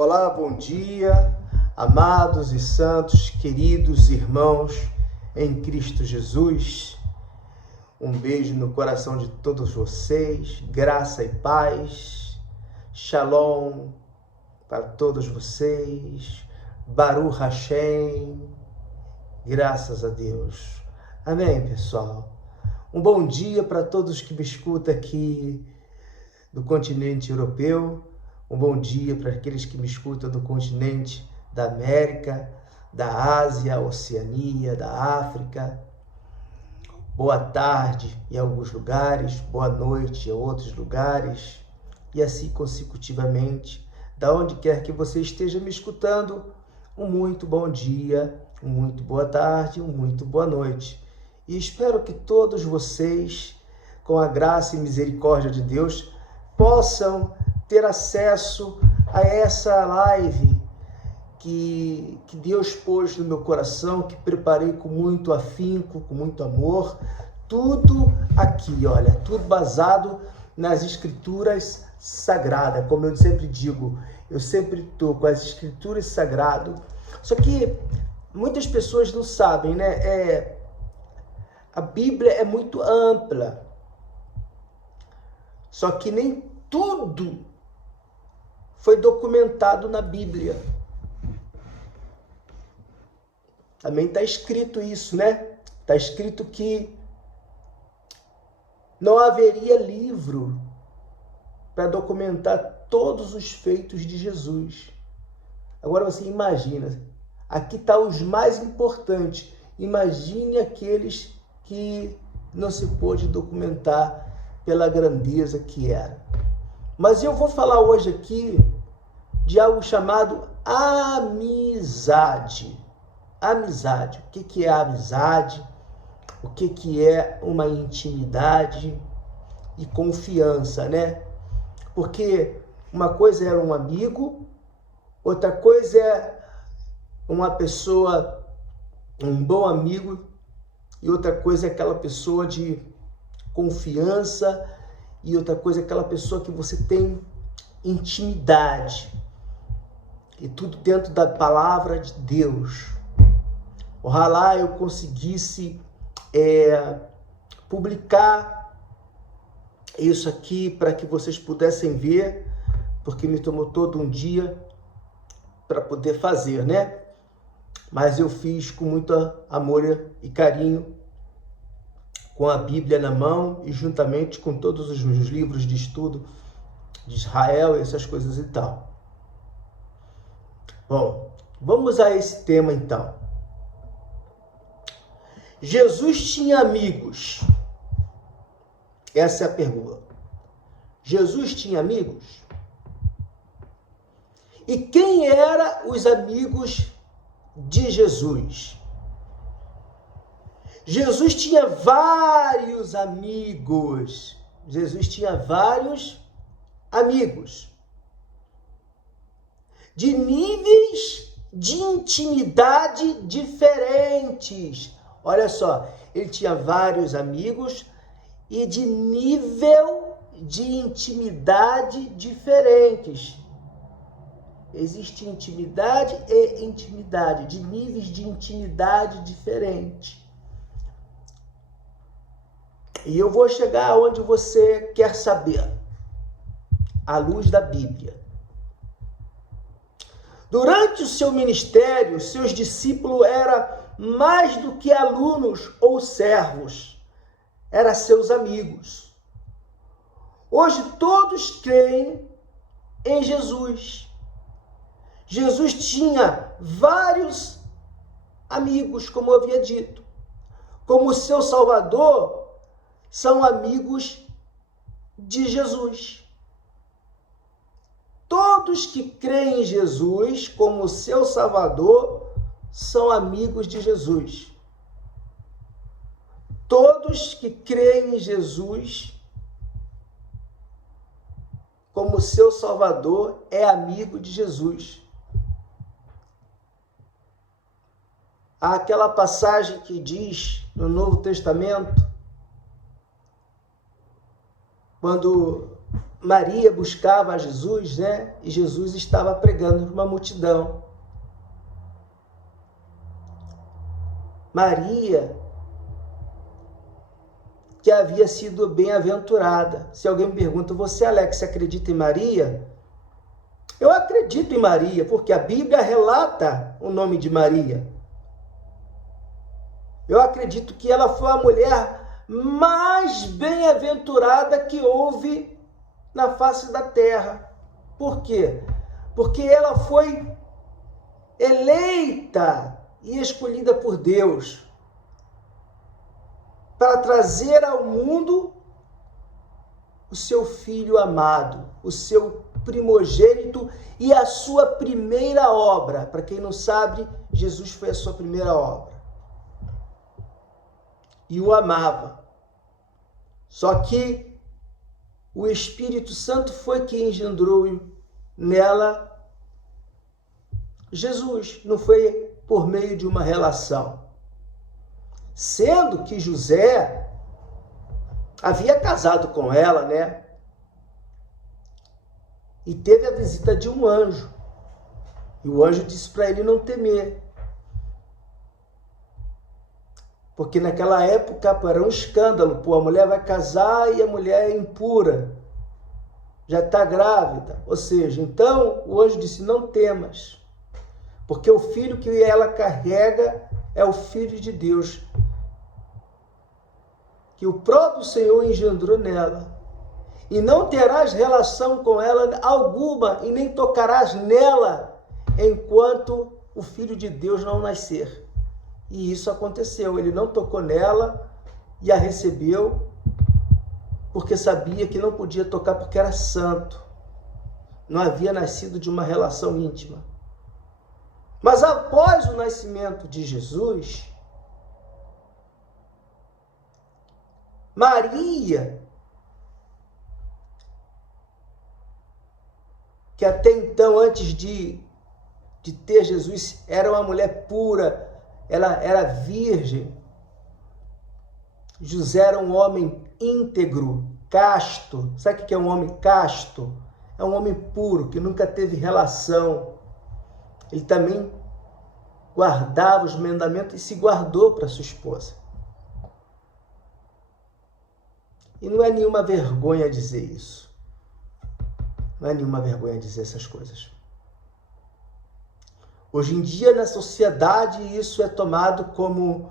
Olá, bom dia, amados e santos, queridos irmãos em Cristo Jesus. Um beijo no coração de todos vocês, graça e paz, shalom para todos vocês, Baruch Hashem, graças a Deus. Amém, pessoal? Um bom dia para todos que me escutam aqui do continente europeu. Um bom dia para aqueles que me escutam do continente da América, da Ásia, Oceania, da África. Boa tarde em alguns lugares, boa noite em outros lugares, e assim consecutivamente. Da onde quer que você esteja me escutando, um muito bom dia, um muito boa tarde, um muito boa noite. E espero que todos vocês, com a graça e misericórdia de Deus, possam ter acesso a essa live que Deus pôs no meu coração, que preparei com muito afinco, com muito amor. Tudo aqui, olha, tudo baseado nas escrituras sagradas. Como eu sempre digo, eu sempre estou com as escrituras sagradas. Só que muitas pessoas não sabem, né? A Bíblia é muito ampla. Só que nem tudo foi documentado na Bíblia. Também está escrito isso, né? Está escrito que não haveria livro para documentar todos os feitos de Jesus. Agora você imagina, aqui está os mais importantes. Imagine aqueles que não se pôde documentar pela grandeza que era. Mas eu vou falar hoje aqui de algo chamado amizade. Amizade. O que é amizade? O que é uma intimidade e confiança, né? Porque uma coisa era um amigo, outra coisa é uma pessoa, um bom amigo, e outra coisa é aquela pessoa de confiança, e outra coisa é aquela pessoa que você tem intimidade. E tudo dentro da palavra de Deus. Ojalá eu conseguisse publicar isso aqui para que vocês pudessem ver, porque me tomou todo um dia para poder fazer, né? Mas eu fiz com muito amor e carinho, com a Bíblia na mão e juntamente com todos os meus livros de estudo de Israel e essas coisas e tal. Bom, vamos a esse tema então. Jesus tinha amigos? Essa é a pergunta. Jesus tinha amigos? E quem eram os amigos de Jesus? Jesus tinha vários amigos. Jesus tinha vários amigos. De níveis de intimidade diferentes. Olha só, ele tinha vários amigos e de nível de intimidade diferentes. Existe intimidade e intimidade, de níveis de intimidade diferentes. E eu vou chegar onde você quer saber, à luz da Bíblia. Durante o seu ministério, seus discípulos eram mais do que alunos ou servos, eram seus amigos. Hoje todos creem em Jesus. Jesus tinha vários amigos, como eu havia dito. Como seu Salvador, são amigos de Jesus. Todos que creem em Jesus como seu Salvador são amigos de Jesus. Todos que creem em Jesus como seu Salvador é amigo de Jesus. Há aquela passagem que diz no Novo Testamento, quando Maria buscava a Jesus, né? E Jesus estava pregando para uma multidão. Maria, que havia sido bem-aventurada. Se alguém me pergunta, você, Alex, acredita em Maria? Eu acredito em Maria, porque a Bíblia relata o nome de Maria. Eu acredito que ela foi a mulher mais bem-aventurada que houve na face da terra. Por quê? Porque ela foi eleita e escolhida por Deus para trazer ao mundo o seu filho amado, o seu primogênito e a sua primeira obra. Para quem não sabe, Jesus foi a sua primeira obra. E o amava. Só que o Espírito Santo foi quem engendrou nela Jesus, não foi por meio de uma relação. Sendo que José havia casado com ela, né? E teve a visita de um anjo. E o anjo disse para ele não temer. Porque naquela época era um escândalo. Pô, a mulher vai casar e a mulher é impura. Já está grávida. Ou seja, então o anjo disse, não temas. Porque o filho que ela carrega é o Filho de Deus. Que o próprio Senhor engendrou nela. E não terás relação com ela alguma e nem tocarás nela enquanto o Filho de Deus não nascer. E isso aconteceu. Ele não tocou nela e a recebeu porque sabia que não podia tocar porque era santo. Não havia nascido de uma relação íntima. Mas após o nascimento de Jesus, Maria, que até então, antes de ter Jesus, era uma mulher pura, ela era virgem. José era um homem íntegro, casto. Sabe o que é um homem casto? É um homem puro, que nunca teve relação. Ele também guardava os mandamentos e se guardou para sua esposa. E não é nenhuma vergonha dizer isso. Não é nenhuma vergonha dizer essas coisas. Hoje em dia, na sociedade, isso é tomado como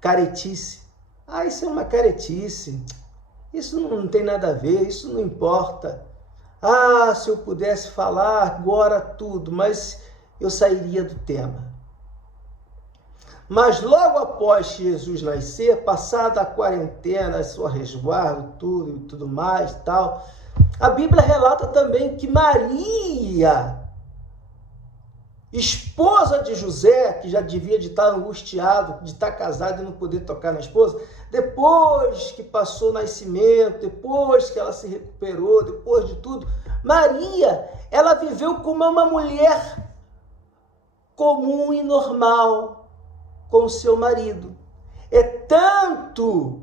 caretice. Ah, isso é uma caretice. Isso não tem nada a ver, isso não importa. Ah, se eu pudesse falar agora tudo, mas eu sairia do tema. Mas logo após Jesus nascer, passada a quarentena, sua resguardo, tudo mais e tal, a Bíblia relata também que Maria, esposa de José, que já devia de estar angustiado, de estar casado e não poder tocar na esposa, depois que passou o nascimento, depois que ela se recuperou, depois de tudo, Maria, ela viveu como uma mulher comum e normal com o seu marido. É tanto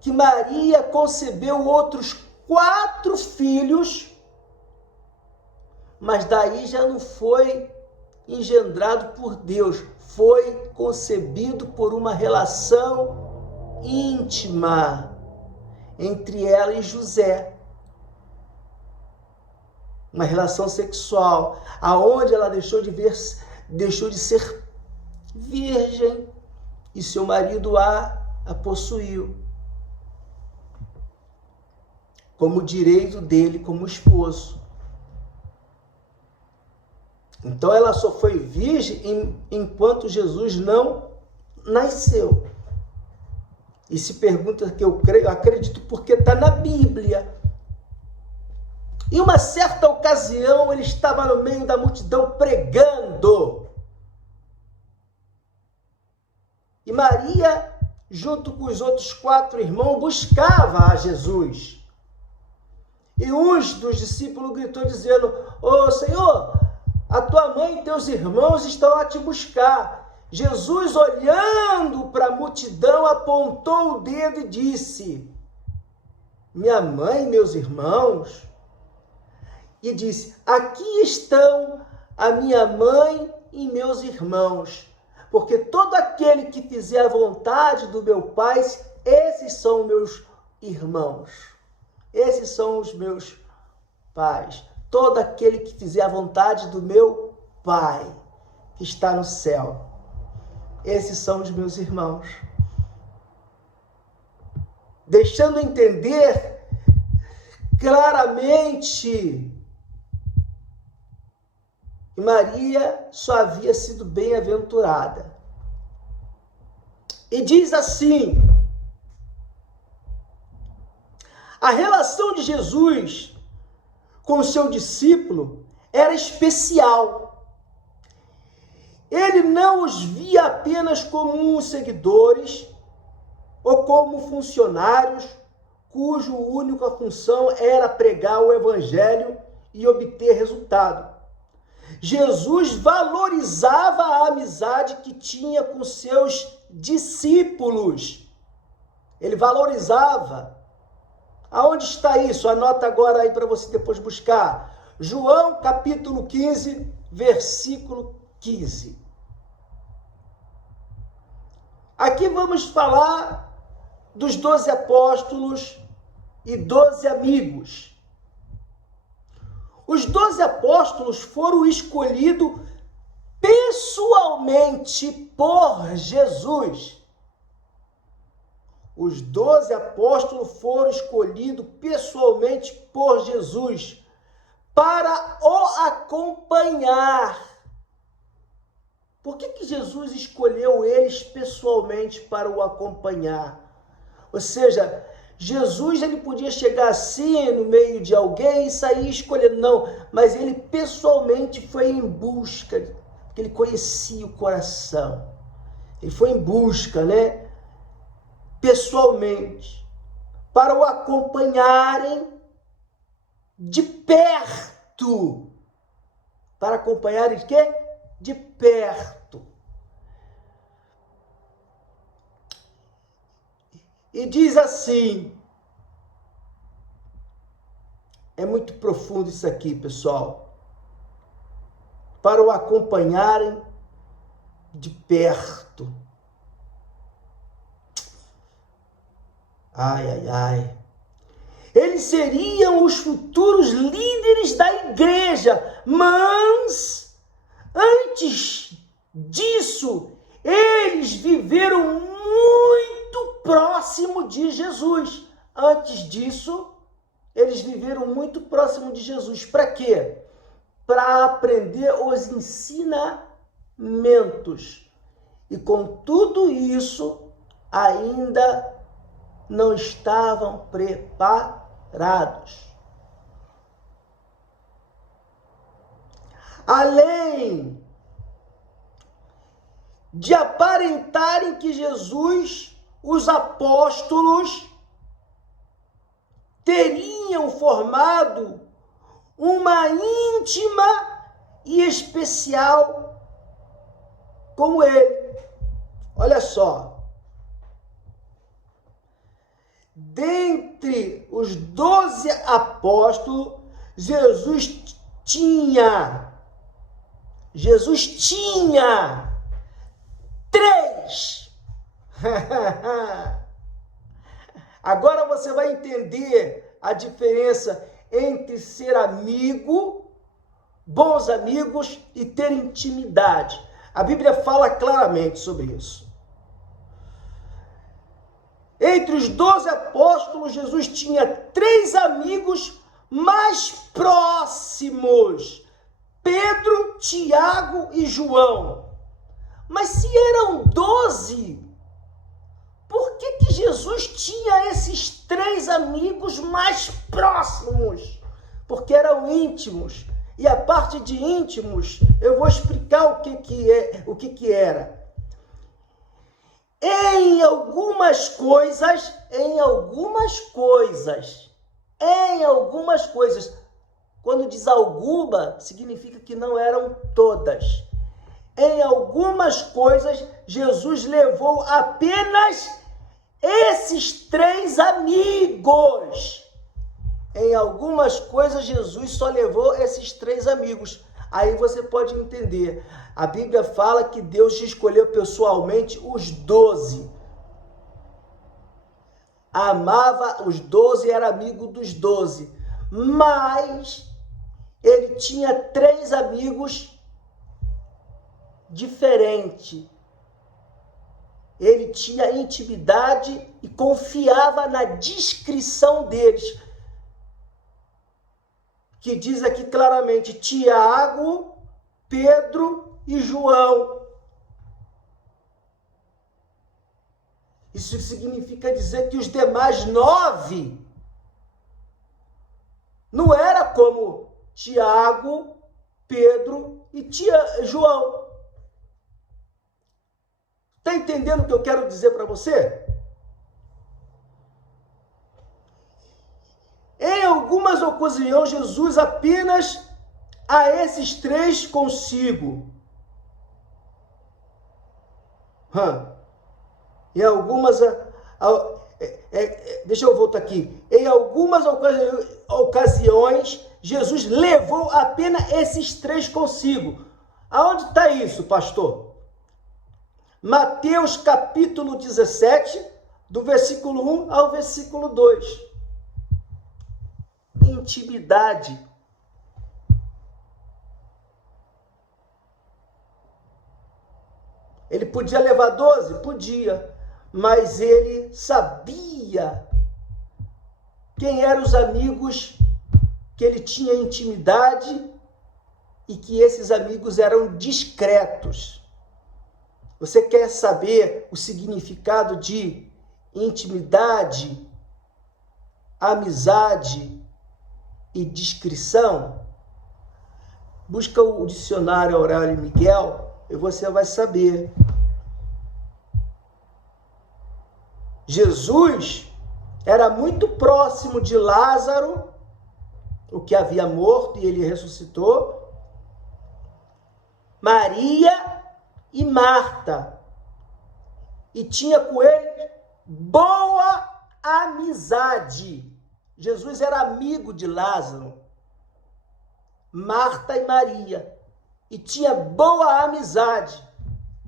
que Maria concebeu outros 4 filhos, mas daí já não foi engendrado por Deus, foi concebido por uma relação íntima entre ela e José. Uma relação sexual, aonde ela deixou de ser virgem e seu marido a possuiu como direito dele como esposo. Então ela só foi virgem enquanto Jesus não nasceu. E se pergunta que eu acredito porque está na Bíblia. Em uma certa ocasião, ele estava no meio da multidão pregando. E Maria, junto com os outros 4 irmãos, buscava a Jesus. E um dos discípulos gritou dizendo, ô Senhor, a tua mãe e teus irmãos estão a te buscar. Jesus, olhando para a multidão, apontou o dedo e disse, minha mãe e meus irmãos, e disse: aqui estão a minha mãe e meus irmãos, porque todo aquele que fizer a vontade do meu Pai, esses são meus irmãos, esses são os meus pais. Todo aquele que fizer a vontade do meu Pai, que está no céu, esses são os meus irmãos. Deixando entender claramente que Maria só havia sido bem-aventurada. E diz assim: a relação de Jesus com o seu discípulo era especial. Ele não os via apenas como seguidores ou como funcionários cuja única função era pregar o evangelho e obter resultado. Jesus valorizava a amizade que tinha com seus discípulos. Ele valorizava. Aonde está isso? Anota agora aí para você depois buscar. João capítulo 15, versículo 15. Aqui vamos falar dos 12 apóstolos e 12 amigos. Os 12 apóstolos foram escolhidos pessoalmente por Jesus. Os 12 apóstolos foram escolhidos pessoalmente por Jesus para o acompanhar. Por que Jesus escolheu eles pessoalmente para o acompanhar? Ou seja, Jesus ele podia chegar assim no meio de alguém e sair escolhendo, não, mas ele pessoalmente foi em busca, porque ele conhecia o coração. Ele foi em busca, pessoalmente, para o acompanharem de perto. Para acompanharem de quê? De perto. E diz assim, é muito profundo isso aqui, pessoal. Para o acompanharem de perto. Ai, ai, ai. Eles seriam os futuros líderes da igreja, mas antes disso, eles viveram muito próximo de Jesus. Antes disso, eles viveram muito próximo de Jesus. Para quê? Para aprender os ensinamentos. E com tudo isso, ainda não estavam preparados. Além de aparentarem que Jesus, os apóstolos, teriam formado uma íntima e especial com ele. Olha só. Dentre os 12 apóstolos, Jesus tinha 3. Agora você vai entender a diferença entre ser amigo, bons amigos, e ter intimidade. A Bíblia fala claramente sobre isso. Entre os 12 apóstolos, Jesus tinha 3 amigos mais próximos: Pedro, Tiago e João. Mas se eram 12, por que Jesus tinha esses 3 amigos mais próximos? Porque eram íntimos. E a parte de íntimos, eu vou explicar o que era. Em algumas coisas, quando diz alguma, significa que não eram todas. Em algumas coisas, Jesus levou apenas esses 3 amigos. em algumas coisas Jesus só levou esses 3 amigos. Aí você pode entender. A Bíblia fala que Deus escolheu pessoalmente os 12. Amava os 12, era amigo dos 12. Mas ele tinha 3 amigos diferentes. Ele tinha intimidade e confiava na discrição deles. Que diz aqui claramente, Tiago, Pedro e João. Isso significa dizer que os demais 9 não era como Tiago, Pedro e João. Está entendendo o que eu quero dizer para você? Em algumas ocasiões, Jesus apenas a esses 3 consigo. Em algumas... deixa eu voltar aqui. Em algumas ocasiões, Jesus levou apenas esses 3 consigo. Aonde está isso, pastor? Mateus capítulo 17, do versículo 1 ao versículo 2. Intimidade. Ele podia levar 12? Podia. Mas ele sabia quem eram os amigos que ele tinha intimidade e que esses amigos eram discretos. Você quer saber o significado de intimidade, amizade e discrição? Busca o dicionário Aurélio Miguel e você vai saber. Jesus era muito próximo de Lázaro, o que havia morto e ele ressuscitou, Maria e Marta, e tinha com ele boa amizade. Jesus era amigo de Lázaro, Marta e Maria, e tinha boa amizade,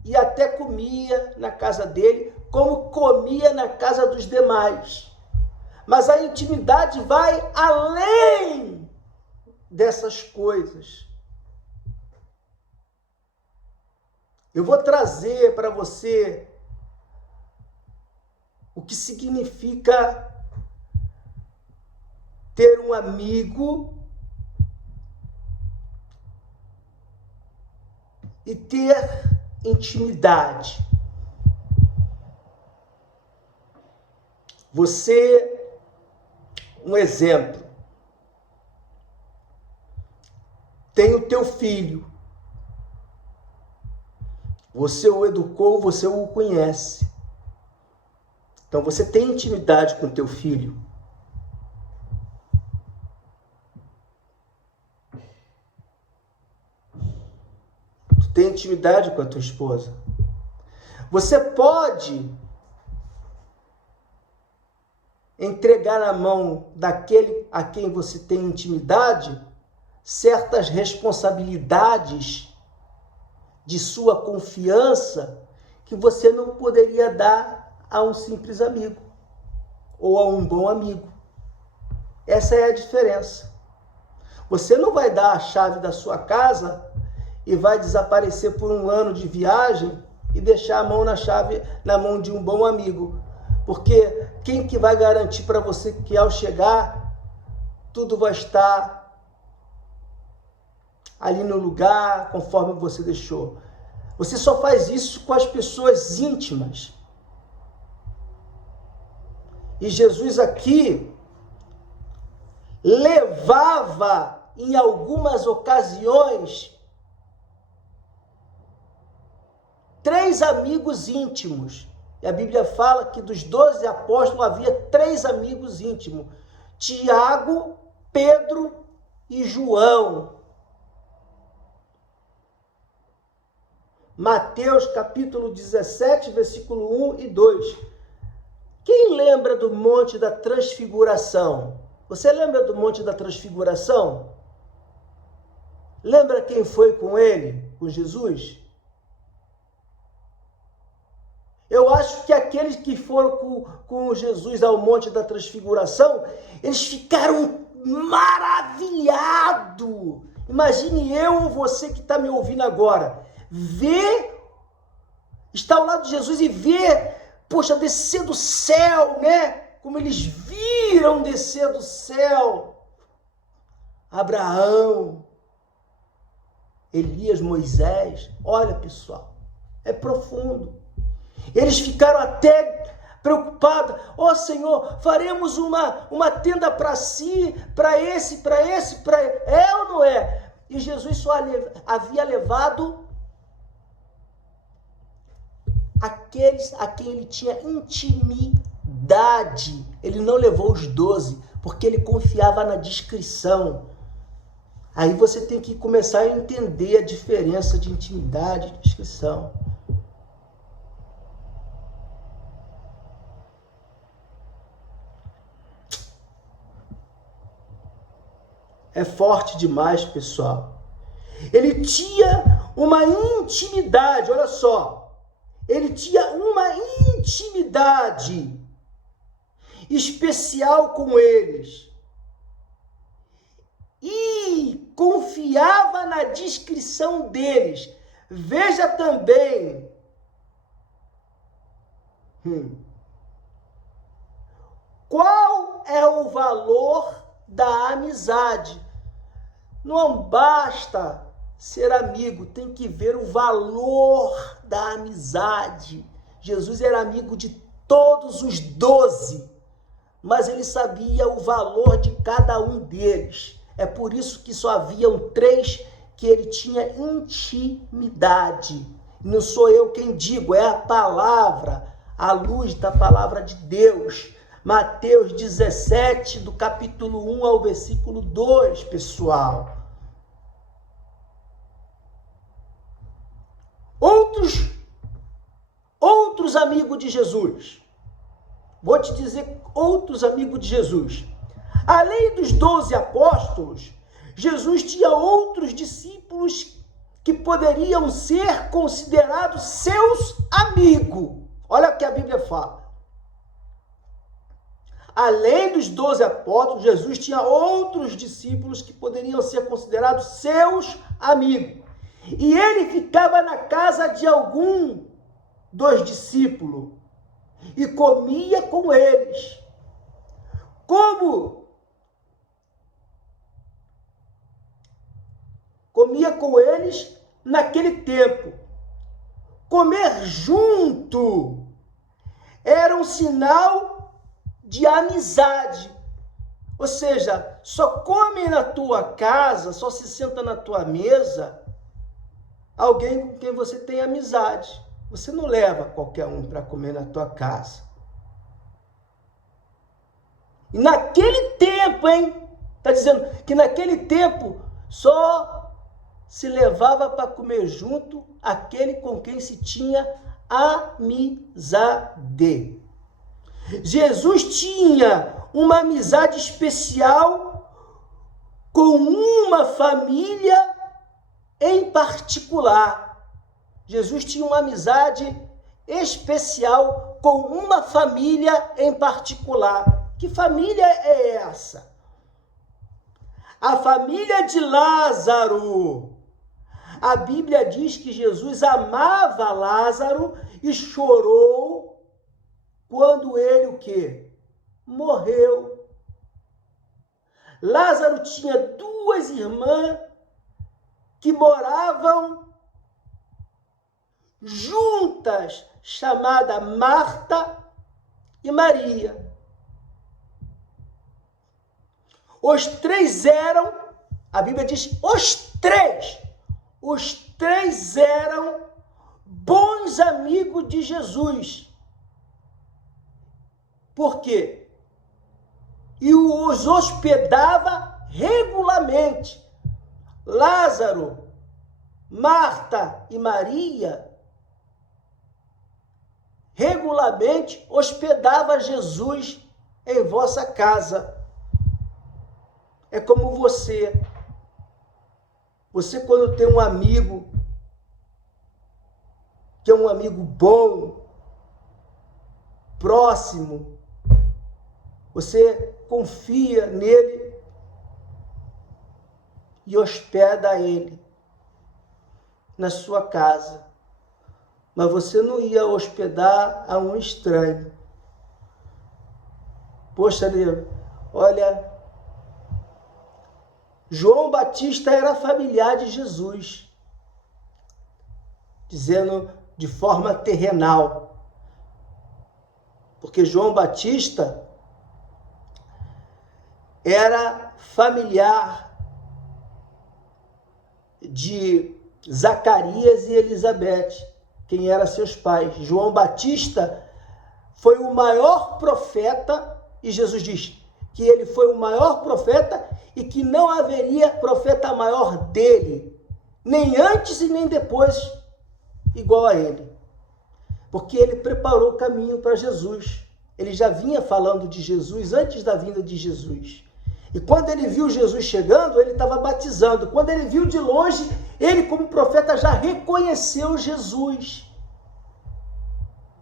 e até comia na casa dele, como comia na casa dos demais. Mas a intimidade vai além dessas coisas. Eu vou trazer para você o que significa ter um amigo e ter intimidade. Você, um exemplo, tem o teu filho. Você o educou, você o conhece. Então você tem intimidade com o teu filho. Tu tem intimidade com a tua esposa. Você pode entregar na mão daquele a quem você tem intimidade certas responsabilidades de sua confiança que você não poderia dar a um simples amigo ou a um bom amigo. Essa é a diferença. Você não vai dar a chave da sua casa e vai desaparecer por um ano de viagem e deixar a mão na chave na mão de um bom amigo. Porque quem que vai garantir para você que ao chegar tudo vai estar ali no lugar conforme você deixou? Você só faz isso com as pessoas íntimas. E Jesus aqui levava em algumas ocasiões 3 amigos íntimos. E a Bíblia fala que dos 12 apóstolos havia 3 amigos íntimos: Tiago, Pedro e João. Mateus capítulo 17, versículo 1 e 2. Quem lembra do Monte da Transfiguração? Você lembra do Monte da Transfiguração? Lembra quem foi com ele, com Jesus? Eu acho que aqueles que foram com Jesus ao Monte da Transfiguração, eles ficaram maravilhados. Imagine eu ou você que está me ouvindo agora, estar ao lado de Jesus e ver, poxa, descer do céu, né? Como eles viram descer do céu. Abraão, Elias, Moisés. Olha, pessoal, é profundo. Eles ficaram até preocupados. Ó Senhor, faremos uma tenda para si, para esse, é ou não é? E Jesus só havia levado aqueles a quem ele tinha intimidade. Ele não levou os 12, porque ele confiava na discrição. Aí você tem que começar a entender a diferença de intimidade e discrição. É forte demais, pessoal. Ele tinha uma intimidade, olha só. Ele tinha uma intimidade especial com eles. E confiava na discrição deles. Veja também. Qual é o valor da amizade? Não basta ser amigo, tem que ver o valor da amizade. Jesus era amigo de todos os 12, mas ele sabia o valor de cada um deles. É por isso que só haviam 3 que ele tinha intimidade. Não sou eu quem digo, é a palavra, a luz da palavra de Deus. Mateus 17, do capítulo 1 ao versículo 2, pessoal. Outros amigos de Jesus. Vou te dizer outros amigos de Jesus. Além dos 12 apóstolos, Jesus tinha outros discípulos que poderiam ser considerados seus amigos. Olha o que a Bíblia fala. Além dos 12 apóstolos, Jesus tinha outros discípulos que poderiam ser considerados seus amigos. E ele ficava na casa de algum dos discípulos e comia com eles. Como? Comia com eles naquele tempo. Comer junto era um sinal de amizade. Ou seja, só come na tua casa, só se senta na tua mesa alguém com quem você tem amizade. Você não leva qualquer um para comer na tua casa. E naquele tempo, está dizendo que naquele tempo só se levava para comer junto aquele com quem se tinha amizade. Jesus tinha uma amizade especial com uma família em particular. Jesus tinha uma amizade especial com uma família em particular. Que família é essa? A família de Lázaro. A Bíblia diz que Jesus amava Lázaro e chorou quando ele o quê? Morreu. Lázaro tinha 2 irmãs que moravam juntas, chamada Marta e Maria. Os 3 eram, a Bíblia diz, os três eram bons amigos de Jesus. Por quê? E os hospedava regularmente. Lázaro, Marta e Maria regularmente hospedava Jesus em vossa casa. É como você. Você, quando tem um amigo, que é um amigo bom, próximo, você confia nele e hospeda ele na sua casa. Mas você não ia hospedar a um estranho. Poxa, olha, João Batista era familiar de Jesus, dizendo de forma terrenal. Porque João Batista era familiar de Zacarias e Elizabeth, quem eram seus pais. João Batista foi o maior profeta, e Jesus diz que ele foi o maior profeta e que não haveria profeta maior dele, nem antes e nem depois, igual a ele. Porque ele preparou o caminho para Jesus. Ele já vinha falando de Jesus antes da vinda de Jesus. E quando ele viu Jesus chegando, ele estava batizando. Quando ele viu de longe, ele como profeta já reconheceu Jesus.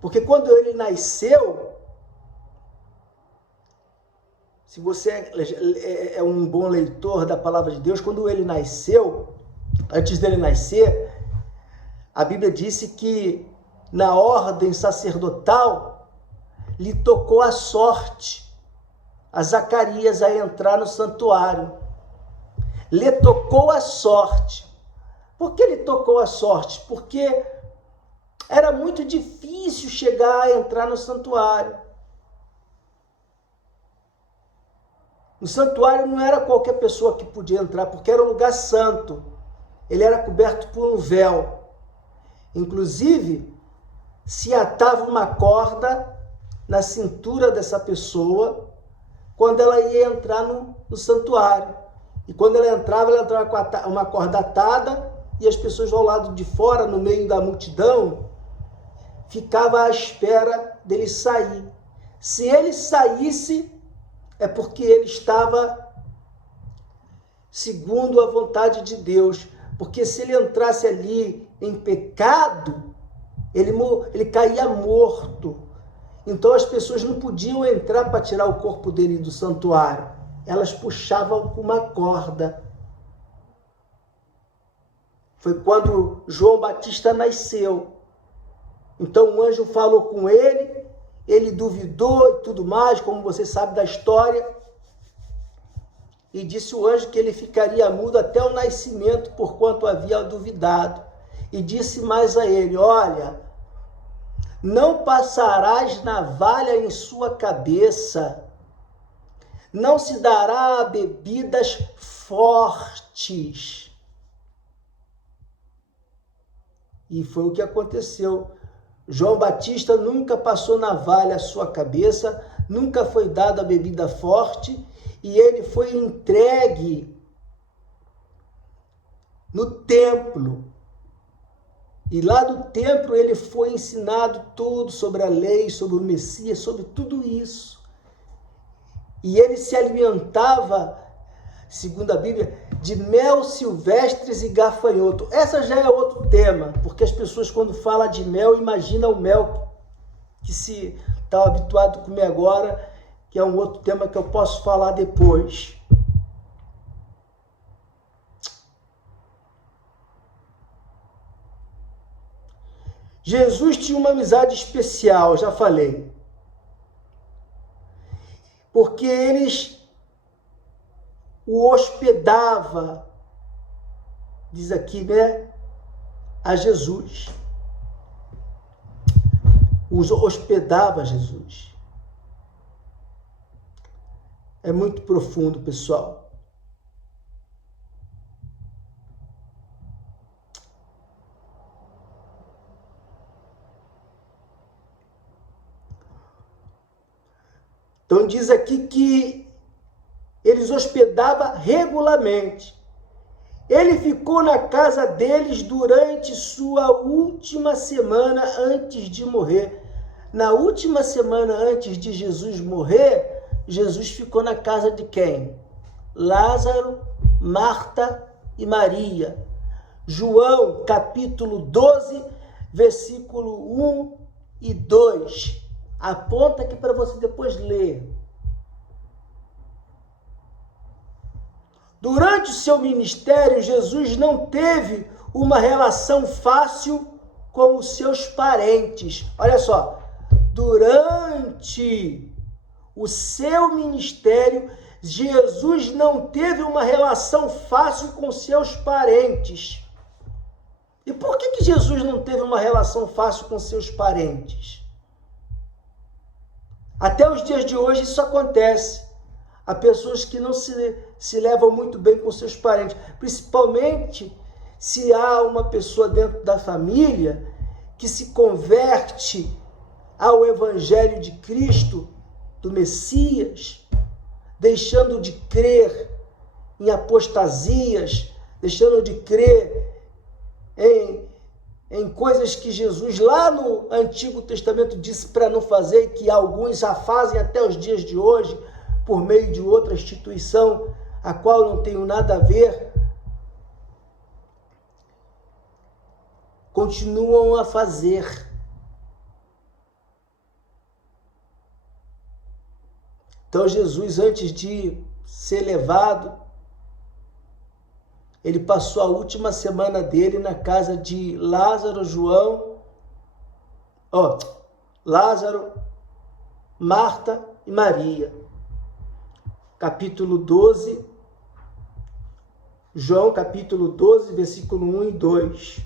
Porque quando ele nasceu, se você é um bom leitor da palavra de Deus, quando ele nasceu, antes dele nascer, a Bíblia disse que na ordem sacerdotal lhe tocou a sorte a Zacarias a entrar no santuário. Lhe tocou a sorte. Por que lhe tocou a sorte? Porque era muito difícil chegar a entrar no santuário. No santuário não era qualquer pessoa que podia entrar, porque era um lugar santo. Ele era coberto por um véu. Inclusive, se atava uma corda na cintura dessa pessoa quando ela ia entrar no santuário. E quando ela entrava com uma corda atada, e as pessoas ao lado de fora, no meio da multidão, ficavam à espera dele sair. Se ele saísse, é porque ele estava segundo a vontade de Deus. Porque se ele entrasse ali em pecado, ele caía morto. Então as pessoas não podiam entrar para tirar o corpo dele do santuário. Elas puxavam com uma corda. Foi quando João Batista nasceu. Então o anjo falou com ele, ele duvidou e tudo mais, como você sabe da história. E disse o anjo que ele ficaria mudo até o nascimento, porquanto havia duvidado. E disse mais a ele, olha, não passarás navalha em sua cabeça, não se dará bebidas fortes. E foi o que aconteceu. João Batista nunca passou navalha à sua cabeça, nunca foi dado a bebida forte, e ele foi entregue no templo. E lá no templo ele foi ensinado tudo sobre a lei, sobre o Messias, sobre tudo isso. E ele se alimentava, segundo a Bíblia, de mel silvestres e gafanhoto. Essa já é outro tema, porque as pessoas quando falam de mel, imaginam o mel que se está habituado a comer agora, que é um outro tema que eu posso falar depois. Jesus tinha uma amizade especial, já falei. Porque eles o hospedava, diz aqui, né, a Jesus. Os hospedava a Jesus. É muito profundo, pessoal. Então diz aqui que eles hospedavam regularmente. Ele ficou na casa deles durante sua última semana antes de morrer. Na última semana antes de Jesus morrer, Jesus ficou na casa de quem? Lázaro, Marta e Maria. João, capítulo 12, versículo 1 e 2. Aponta aqui para você depois ler. Durante o seu ministério, Jesus não teve uma relação fácil com os seus parentes. Olha só, durante o seu ministério, Jesus não teve uma relação fácil com seus parentes. E por que Jesus não teve uma relação fácil com seus parentes? Até os dias de hoje isso acontece. Há pessoas que não se levam muito bem com seus parentes, principalmente se há uma pessoa dentro da família que se converte ao Evangelho de Cristo, do Messias, deixando de crer em apostasias, deixando de crer em coisas que Jesus lá no Antigo Testamento disse para não fazer e que alguns já fazem até os dias de hoje, por meio de outra instituição, a qual eu não tenho nada a ver, continuam a fazer. Então Jesus, antes de ser levado, ele passou a última semana dele na casa de Lázaro, Lázaro, Marta e Maria. Capítulo 12, João capítulo 12, versículo 1 e 2.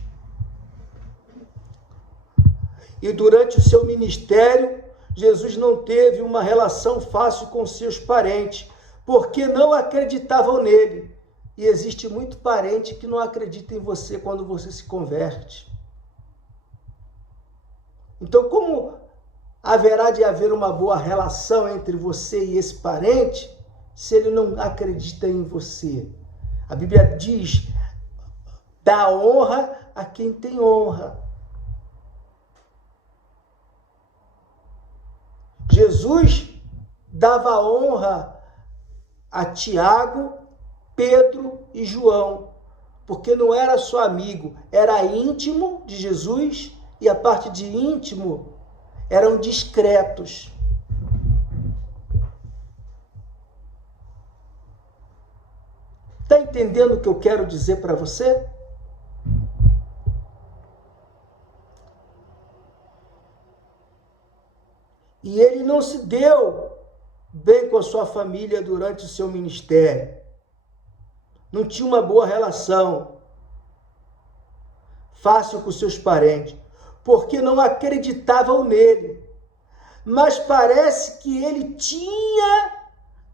E durante o seu ministério, Jesus não teve uma relação fácil com seus parentes, porque não acreditavam nele. E existe muito parente que não acredita em você quando você se converte. Então, como haverá de haver uma boa relação entre você e esse parente, se ele não acredita em você? A Bíblia diz, dá honra a quem tem honra. Jesus dava honra a Tiago, Pedro e João, porque não era só amigo, era íntimo de Jesus, e a parte de íntimo eram discretos. Está entendendo o que eu quero dizer para você? E ele não se deu bem com a sua família durante o seu ministério. Não tinha uma boa relação fácil com seus parentes, porque não acreditavam nele. Mas parece que ele tinha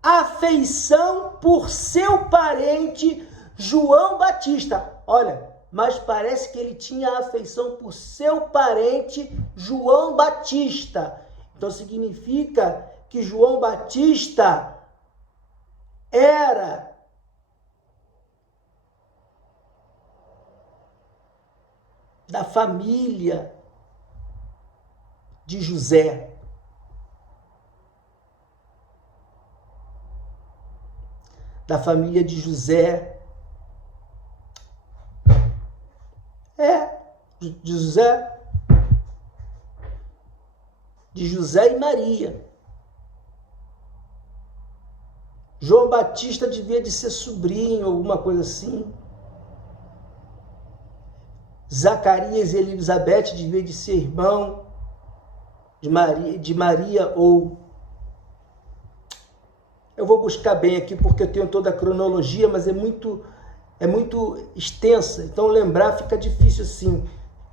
afeição por seu parente João Batista. Olha, mas parece que ele tinha afeição por seu parente João Batista. Então significa que João Batista era da família de José. Da família de José. De José e Maria. João Batista devia de ser sobrinho, alguma coisa assim. Zacarias e Elizabeth devia de ser irmão de Maria, ou... Eu vou buscar bem aqui porque eu tenho toda a cronologia, mas é muito extensa, então lembrar fica difícil assim.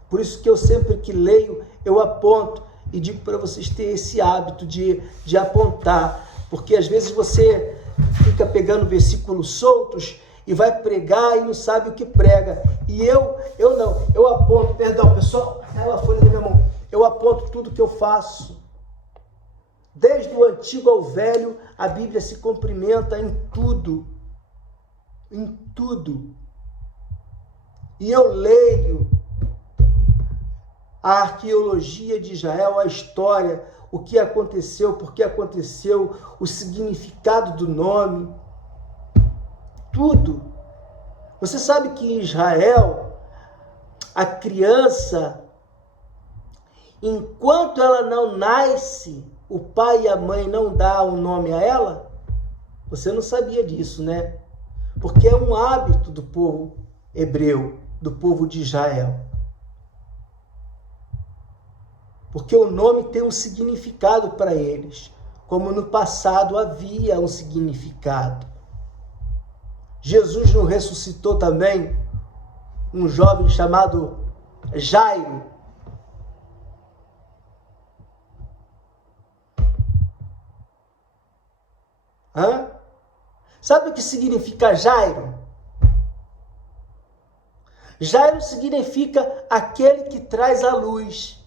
Por isso que eu sempre que leio, eu aponto e digo para vocês ter esse hábito de apontar, porque às vezes você fica pegando versículos soltos e vai pregar e não sabe o que prega. E eu aponto, perdão, pessoal, ela foi na minha mão, eu aponto tudo que eu faço. Desde o antigo ao velho, a Bíblia se cumprimenta em tudo. Em tudo. E eu leio a arqueologia de Israel, a história, o que aconteceu, por que aconteceu, o significado do nome. tudo. Você sabe que em Israel, a criança, enquanto ela não nasce, o pai e a mãe não dão um nome a ela? Você não sabia disso, né? Porque é um hábito do povo hebreu, do povo de Israel. Porque o nome tem um significado para eles, como no passado havia um significado. Jesus não ressuscitou também um jovem chamado Jairo? Sabe o que significa Jairo? Jairo significa aquele que traz a luz.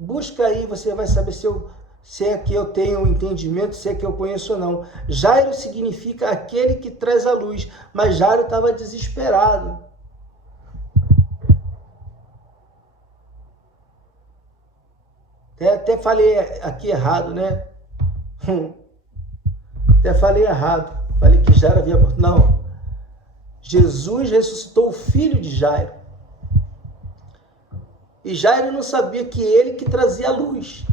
Busca aí, você vai saber se é que eu tenho entendimento, se é que eu conheço ou não. Jairo significa aquele que traz a luz, mas Jairo estava desesperado. Até falei aqui errado, né? Até falei errado. Falei que Jairo havia morto. Não. Jesus ressuscitou o filho de Jairo. E Jairo não sabia que ele que trazia a luz.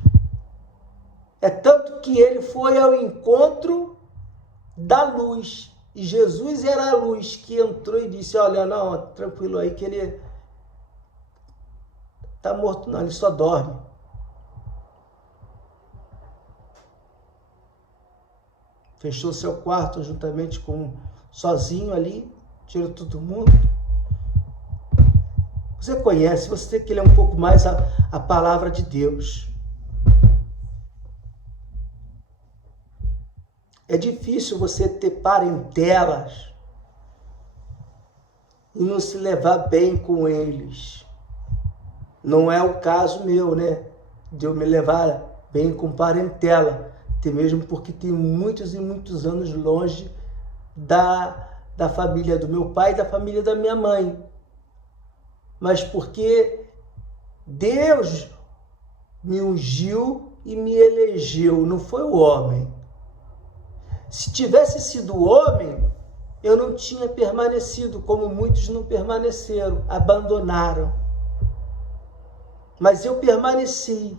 É tanto que ele foi ao encontro da luz. E Jesus era a luz que entrou e disse, olha, não, tranquilo aí que ele está morto não, ele só dorme. Fechou seu quarto juntamente sozinho ali, tirou todo mundo. Você conhece, você tem que ler um pouco mais a palavra de Deus. É difícil você ter parentelas e não se levar bem com eles. Não é o caso meu, né? De eu me levar bem com parentela. Até mesmo porque tenho muitos e muitos anos longe da família do meu pai e da família da minha mãe. Mas porque Deus me ungiu e me elegeu, não foi o homem. Se tivesse sido o homem, eu não tinha permanecido, como muitos não permaneceram, abandonaram. Mas eu permaneci.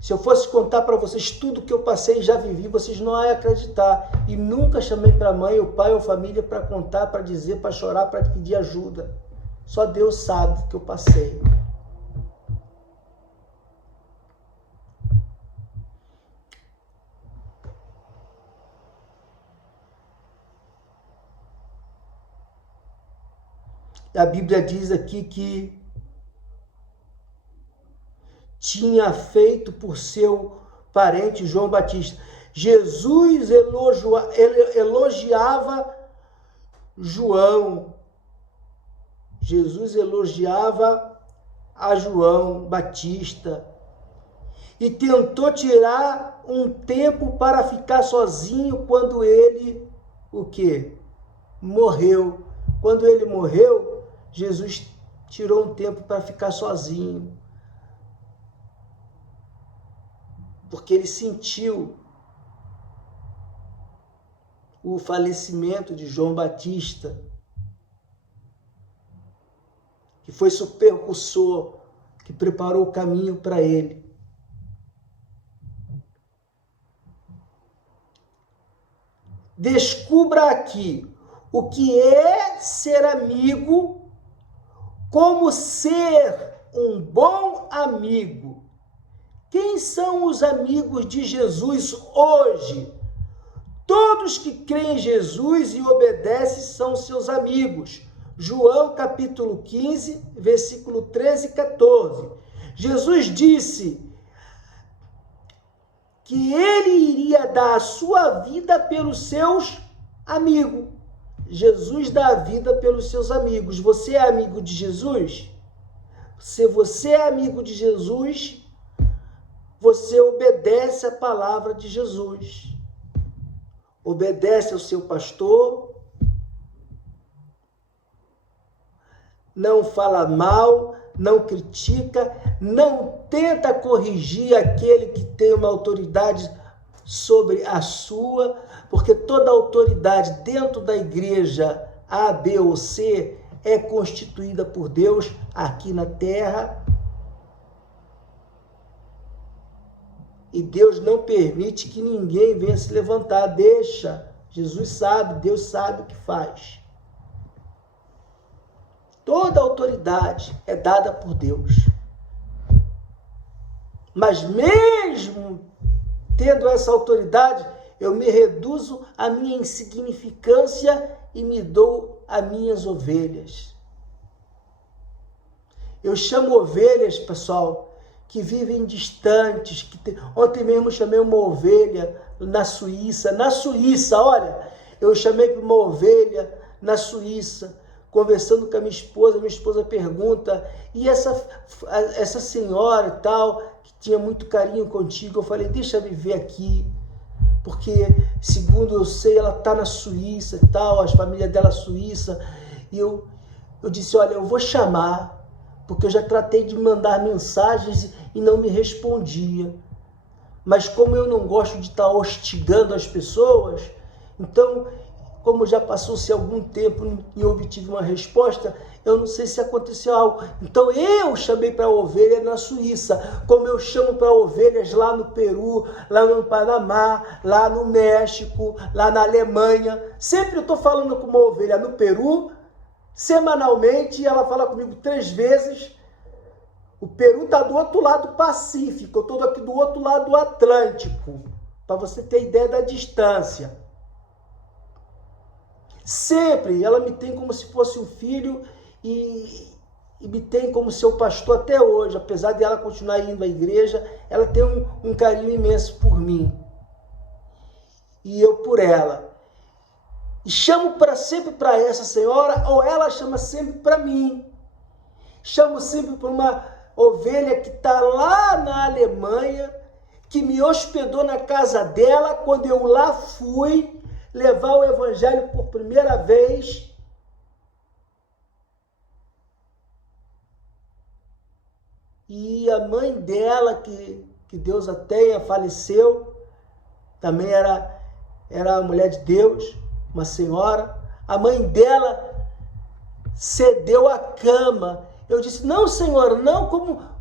Se eu fosse contar para vocês tudo que eu passei e já vivi, vocês não iam acreditar. E nunca chamei para a mãe, o pai ou família para contar, para dizer, para chorar, para pedir ajuda. Só Deus sabe o que eu passei. A Bíblia diz aqui que tinha feito por seu parente João Batista. Jesus elogiava João. Jesus elogiava a João Batista e tentou tirar um tempo para ficar sozinho quando ele, o quê? Morreu. Quando ele morreu, Jesus tirou um tempo para ficar sozinho. Porque ele sentiu o falecimento de João Batista, que foi seu percussor, que preparou o caminho para ele. Descubra aqui o que é ser amigo, como ser um bom amigo. Quem são os amigos de Jesus hoje? Todos que creem em Jesus e obedecem são seus amigos. João capítulo 15, versículo 13 e 14. Jesus disse que ele iria dar a sua vida pelos seus amigos. Jesus dá a vida pelos seus amigos. Você é amigo de Jesus? Se você é amigo de Jesus, você obedece a palavra de Jesus. Obedece ao seu pastor. Não fala mal, não critica, não tenta corrigir aquele que tem uma autoridade sobre a sua, Porque toda autoridade dentro da igreja A, B ou C é constituída por Deus aqui na terra. E Deus não permite que ninguém venha se levantar. Deixa. Jesus sabe, Deus sabe o que faz. Toda autoridade é dada por Deus. Mas mesmo tendo essa autoridade, eu me reduzo à minha insignificância e me dou a minhas ovelhas. Eu chamo ovelhas, pessoal, que vivem distantes. Ontem mesmo eu chamei uma ovelha na Suíça. Na Suíça, olha, eu chamei para uma ovelha na Suíça, conversando com a minha esposa pergunta, e essa senhora e tal, que tinha muito carinho contigo, eu falei, deixa eu viver aqui, porque, segundo eu sei, ela está na Suíça e tal, a família dela é suíça, e eu disse, olha, eu vou chamar, porque eu já tratei de mandar mensagens e não me respondia. Mas como eu não gosto de estar hostigando as pessoas, então, como já passou-se algum tempo e eu obtive uma resposta, eu não sei se aconteceu algo. Então eu chamei para a ovelha na Suíça, como eu chamo para ovelhas lá no Peru, lá no Panamá, lá no México, lá na Alemanha. Sempre eu estou falando com uma ovelha no Peru, semanalmente, ela fala comigo 3 vezes. O Peru está do outro lado do Pacífico, eu estou aqui do outro lado do Atlântico, para você ter ideia da distância. Sempre ela me tem como se fosse um filho e me tem como seu pastor até hoje. Apesar de ela continuar indo à igreja, ela tem um carinho imenso por mim. E eu por ela. E chamo sempre para essa senhora, ou ela chama sempre para mim. Chamo sempre para uma ovelha que está lá na Alemanha, que me hospedou na casa dela quando eu lá fui levar o evangelho por primeira vez. E a mãe dela, que Deus a tenha, faleceu, também era uma mulher de Deus, uma senhora. A mãe dela cedeu a cama. Eu disse, não, senhora, não,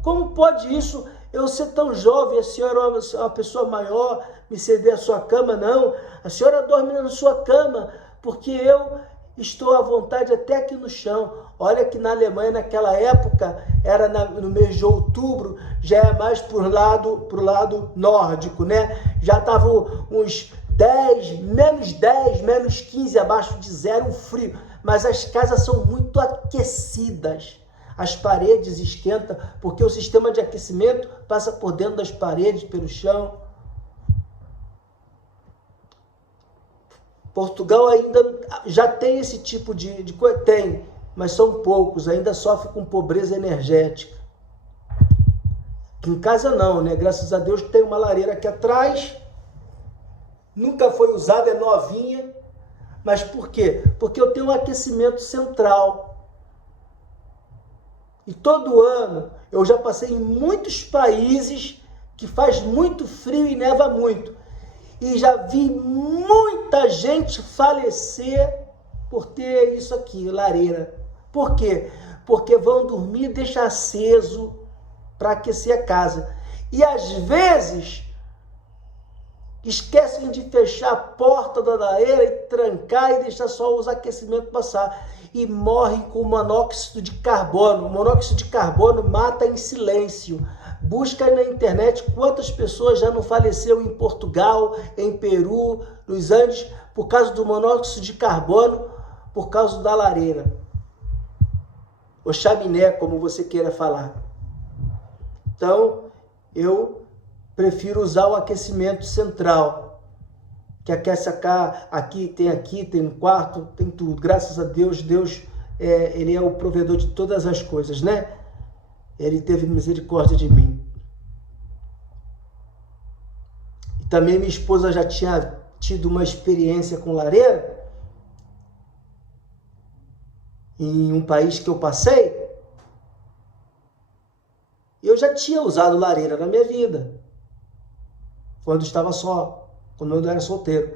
como pode isso? Eu ser tão jovem, a senhora é uma pessoa maior, me ceder a sua cama, não. A senhora dorme na sua cama, porque eu estou à vontade até aqui no chão. Olha que na Alemanha, naquela época, era no mês de outubro, já é mais pro lado nórdico, né? Já estava uns 10, menos 15 abaixo de zero, frio. Mas as casas são muito aquecidas. As paredes esquentam, porque o sistema de aquecimento passa por dentro das paredes, pelo chão. Portugal ainda já tem esse tipo de coisa, tem, mas são poucos, ainda sofre com pobreza energética. Aqui em casa não, né? Graças a Deus tem uma lareira aqui atrás, nunca foi usada, é novinha, mas por quê? Porque eu tenho um aquecimento central. E todo ano eu já passei em muitos países que faz muito frio e neva muito. E já vi muita gente falecer por ter isso aqui, lareira. Por quê? Porque vão dormir e deixam aceso para aquecer a casa. E às vezes esquecem de fechar a porta da lareira e trancar e deixar só os aquecimentos passar. E morrem com monóxido de carbono. O monóxido de carbono mata em silêncio. Busca aí na internet quantas pessoas já não faleceram em Portugal, em Peru, nos Andes, por causa do monóxido de carbono, por causa da lareira. Ou chaminé, como você queira falar. Então, eu prefiro usar o aquecimento central, que aquece aqui, tem no quarto, tem tudo. Graças a Deus, Ele é o provedor de todas as coisas, né? Ele teve misericórdia de mim. E também minha esposa já tinha tido uma experiência com lareira, em um país que eu passei. Eu já tinha usado lareira na minha vida, quando estava só, quando eu era solteiro.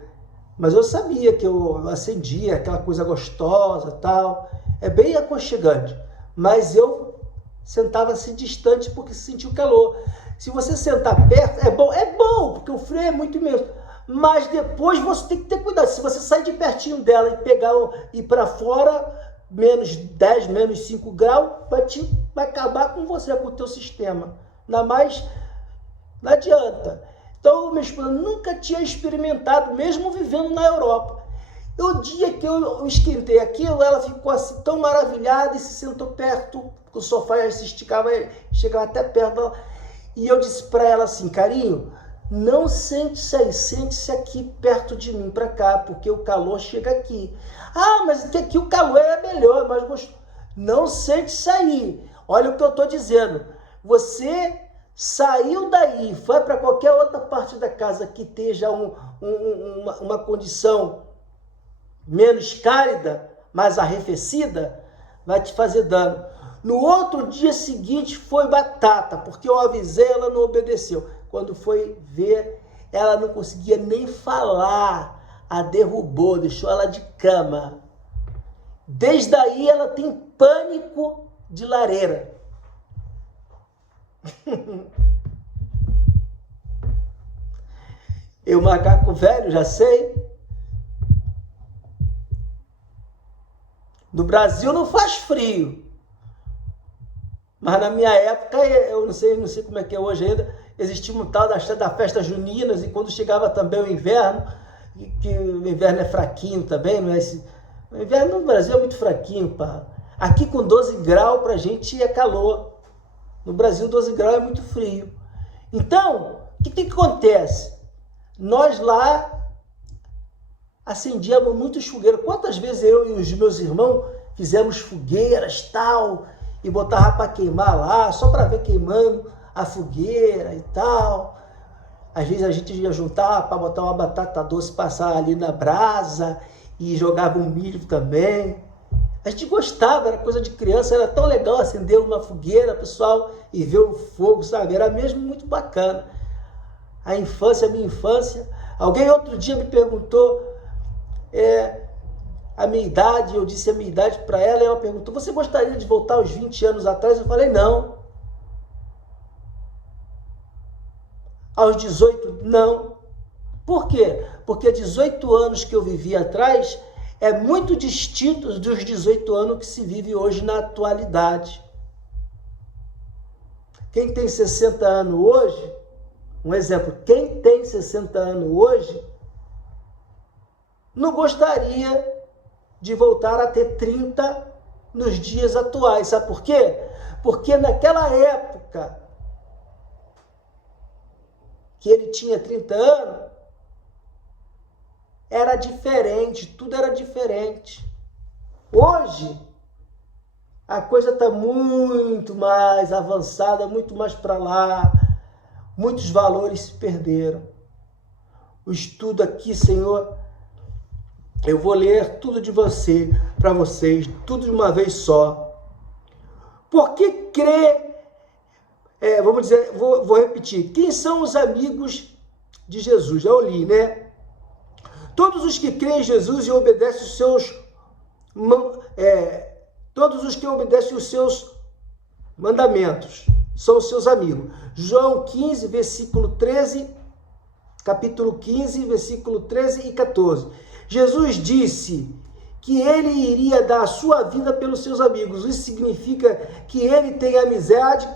Mas eu sabia que eu acendia aquela coisa gostosa, tal. É bem aconchegante. Mas eu sentava assim distante porque sentia o calor. Se você sentar perto, é bom, porque o frio é muito imenso. Mas depois você tem que ter cuidado. Se você sair de pertinho dela e pegar ir para fora, menos 10, menos 5 graus, vai acabar com você, com o teu sistema. Ainda mais, não adianta. Então, minha esposa nunca tinha experimentado, mesmo vivendo na Europa. E o dia que eu esquentei aquilo, ela ficou assim tão maravilhada e se sentou perto, porque o sofá se esticava, chegava até perto dela. E eu disse para ela assim, carinho, não sente-se aí, sente-se aqui perto de mim, para cá, porque o calor chega aqui. Ah, mas aqui o calor é melhor, mais gostoso. Não sente-se aí. Olha o que eu estou dizendo. Você saiu daí, foi para qualquer outra parte da casa que esteja uma condição menos cálida, mais arrefecida, vai te fazer dano. No outro dia seguinte foi batata, porque eu avisei, ela não obedeceu. Quando foi ver, ela não conseguia nem falar, a derrubou, deixou ela de cama. Desde aí ela tem pânico de lareira. Eu, macaco velho, já sei. No Brasil não faz frio. Mas na minha época, eu não sei como é que é hoje ainda, existia um tal da festa junina, e quando chegava também o inverno, que o inverno é fraquinho também, não é esse, o inverno no Brasil é muito fraquinho, pá. Aqui com 12 graus pra gente é calor. No Brasil 12 graus é muito frio. Então, o que acontece? Nós lá acendíamos muitos fogueiros. Quantas vezes eu e os meus irmãos fizemos fogueiras, tal, e botava para queimar lá, só para ver queimando a fogueira e tal. Às vezes a gente ia juntar para botar uma batata doce, passar ali na brasa e jogava um milho também. A gente gostava, era coisa de criança, era tão legal acender uma fogueira, pessoal, e ver o fogo, sabe? Era mesmo muito bacana. A infância, a minha infância. Alguém outro dia me perguntou a minha idade, eu disse a minha idade para ela, e ela perguntou, você gostaria de voltar aos 20 anos atrás? Eu falei, não. Aos 18, não. Por quê? Porque 18 anos que eu vivi atrás é muito distinto dos 18 anos que se vive hoje na atualidade. Quem tem 60 anos hoje, um exemplo, quem tem 60 anos hoje, não gostaria de voltar a ter 30 nos dias atuais. Sabe por quê? Porque naquela época que ele tinha 30 anos, era diferente, tudo era diferente. Hoje, a coisa está muito mais avançada, muito mais para lá, muitos valores se perderam. O estudo aqui, Senhor, eu vou ler tudo de você, para vocês, tudo de uma vez só. Porque crê, vamos dizer, vou repetir, quem são os amigos de Jesus? Já eu li, né? Todos os que creem em Jesus e obedecem os seus todos os que obedecem os seus mandamentos são os seus amigos. João 15, versículo 13, capítulo 15, versículo 13 e 14. Jesus disse que ele iria dar a sua vida pelos seus amigos. Isso significa que ele tem amizade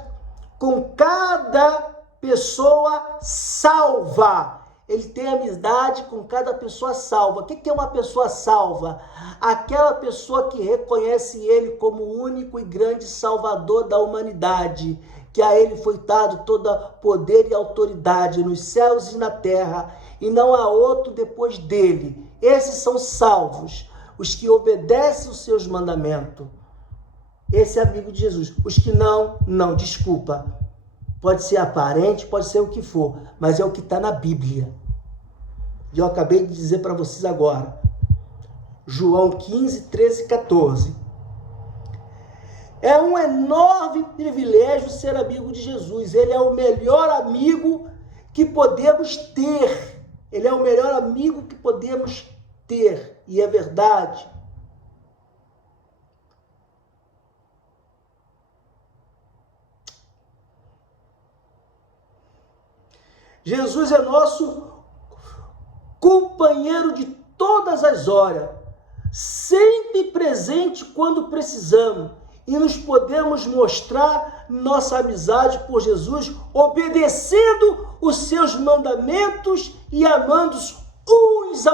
com cada pessoa salva. Ele tem amizade com cada pessoa salva. O que é uma pessoa salva? Aquela pessoa que reconhece ele como o único e grande salvador da humanidade, que a ele foi dado todo poder e autoridade nos céus e na terra, e não há outro depois dele. Esses são salvos, os que obedecem os seus mandamentos. Esse é amigo de Jesus. Os que não, desculpa. Pode ser aparente, pode ser o que for, mas é o que está na Bíblia. E eu acabei de dizer para vocês agora. João 15, 13 e 14. É um enorme privilégio ser amigo de Jesus. Ele é o melhor amigo que podemos ter. Ele é o melhor amigo que podemos ter, e é verdade. Jesus é nosso companheiro de todas as horas, sempre presente quando precisamos, e nos podemos mostrar nossa amizade por Jesus, obedecendo os seus mandamentos e amando uns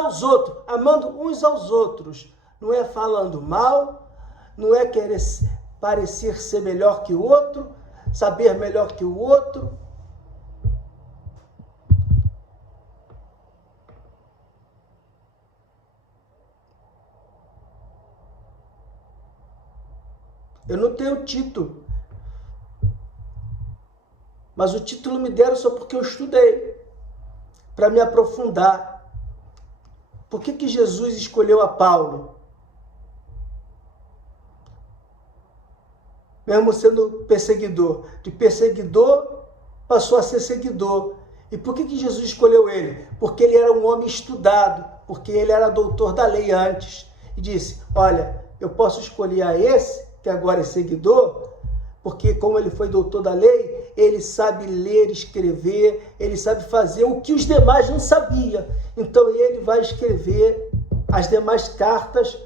aos outros. Não é falando mal, não é querer parecer ser melhor que o outro, saber melhor que o outro. Eu não tenho título, mas o título me deram só porque eu estudei, para me aprofundar. Por que Jesus escolheu a Paulo? Mesmo sendo perseguidor. De perseguidor passou a ser seguidor. E por que Jesus escolheu ele? Porque ele era um homem estudado, porque ele era doutor da lei antes. E disse, olha, eu posso escolher a esse, que agora é seguidor, porque como ele foi doutor da lei, ele sabe ler, escrever, ele sabe fazer o que os demais não sabiam. Então ele vai escrever as demais cartas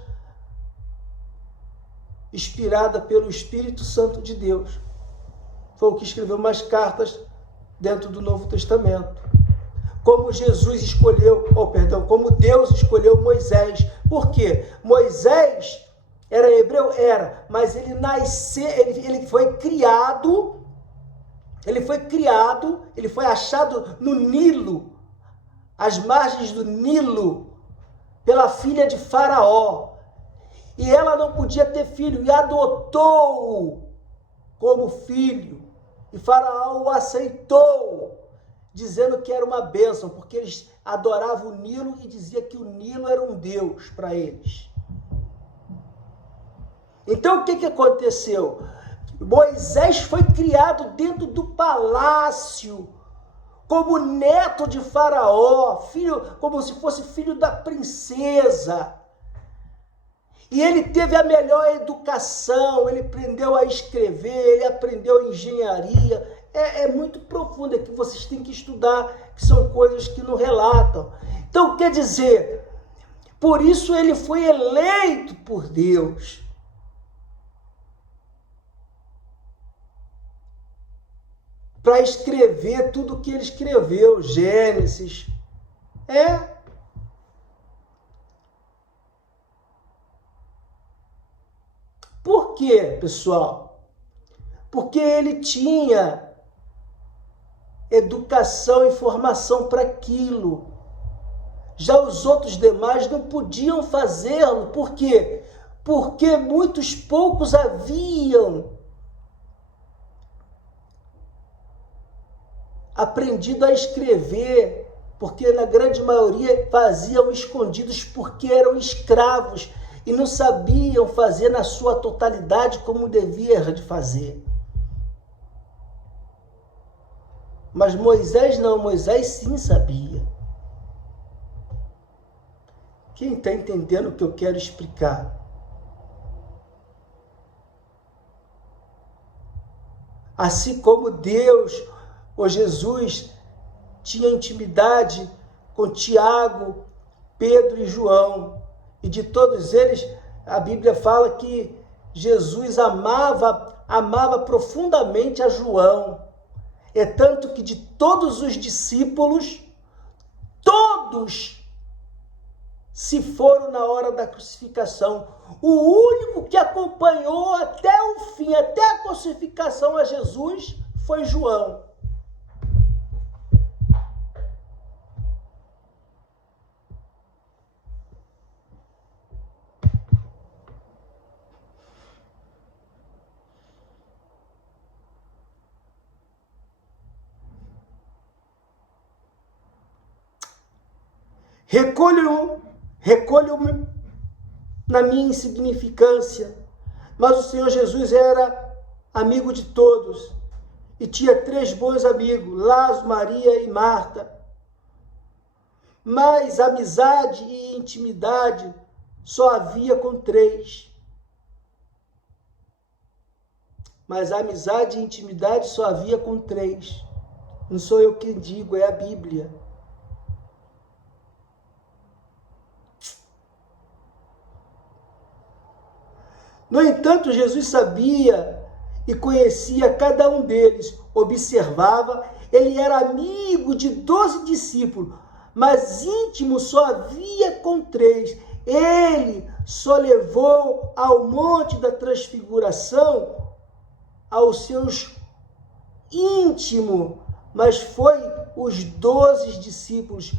inspirada pelo Espírito Santo de Deus. Foi o que escreveu mais cartas dentro do Novo Testamento. Como como Deus escolheu Moisés. Por quê? Moisés era hebreu? Era, mas ele nasceu, ele foi criado, ele foi achado no Nilo, às margens do Nilo, pela filha de Faraó. E ela não podia ter filho, e adotou-o como filho. E Faraó o aceitou, dizendo que era uma bênção, porque eles adoravam o Nilo e dizia que o Nilo era um deus para eles. Então, o que aconteceu? Moisés foi criado dentro do palácio, como neto de Faraó, filho, como se fosse filho da princesa. E ele teve a melhor educação, ele aprendeu a escrever, ele aprendeu engenharia. É muito profundo, é que vocês têm que estudar, que são coisas que não relatam. Então, quer dizer, por isso ele foi eleito por Deus. Para escrever tudo o que ele escreveu, Gênesis. Por quê, pessoal? Porque ele tinha educação e formação para aquilo. Já os outros demais não podiam fazê-lo. Por quê? Porque muitos poucos haviam aprendido a escrever, porque na grande maioria faziam escondidos porque eram escravos e não sabiam fazer na sua totalidade como devia de fazer. Mas Moisés não, Moisés sim sabia. Quem está entendendo o que eu quero explicar? Assim como Deus, ou Jesus, tinha intimidade com Tiago, Pedro e João. E de todos eles, a Bíblia fala que Jesus amava profundamente a João. É tanto que de todos os discípulos, todos se foram na hora da crucificação. O único que acompanhou até o fim, até a crucificação a Jesus, foi João. Recolho-me na minha insignificância, mas o Senhor Jesus era amigo de todos e tinha 3 bons amigos, Lázaro, Maria e Marta. mas amizade e intimidade só havia com 3. Mas amizade e intimidade só havia com 3. Não sou eu quem digo, é a Bíblia. No entanto, Jesus sabia e conhecia cada um deles, observava, ele era amigo de 12 discípulos, mas íntimo só havia com 3. Ele só levou ao Monte da Transfiguração aos seus íntimos, mas foi os 12 discípulos.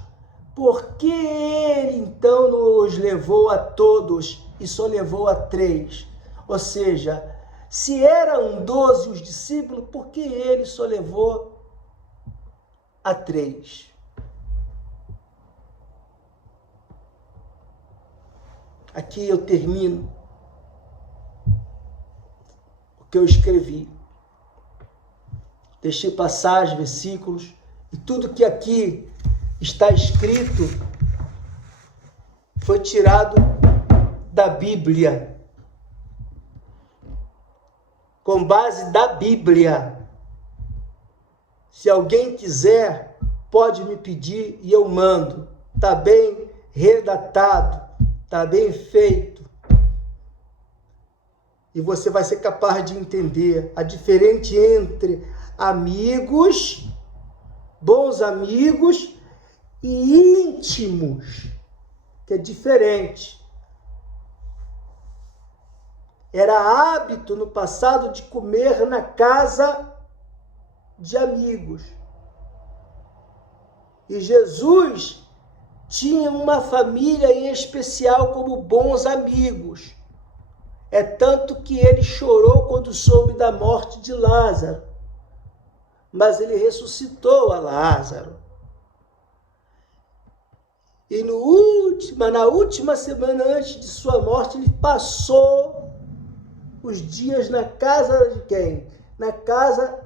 Por que ele então não os levou a todos e só levou a 3? Ou seja, se eram 12 os discípulos, por que ele só levou a 3? Aqui eu termino o que eu escrevi. Deixei passagens, versículos, e tudo que aqui está escrito foi tirado da Bíblia. Com base da Bíblia. Se alguém quiser, pode me pedir e eu mando. Está bem redatado, está bem feito. E você vai ser capaz de entender a diferença entre amigos, bons amigos e íntimos, que é diferente. Era hábito no passado de comer na casa de amigos. E Jesus tinha uma família em especial como bons amigos. É tanto que ele chorou quando soube da morte de Lázaro. Mas ele ressuscitou a Lázaro. E na última semana antes de sua morte, ele passou os dias na casa de quem? Na casa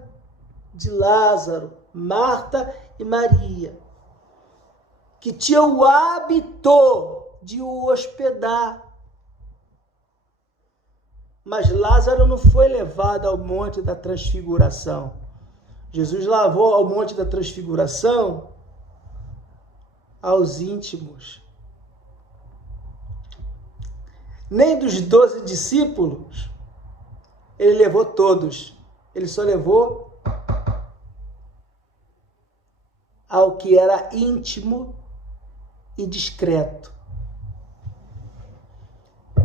de Lázaro, Marta e Maria, que tinham o hábito de o hospedar. Mas Lázaro não foi levado ao Monte da Transfiguração. Jesus levou ao Monte da Transfiguração aos íntimos. Nem dos 12 discípulos ele levou todos. Ele só levou ao que era íntimo e discreto.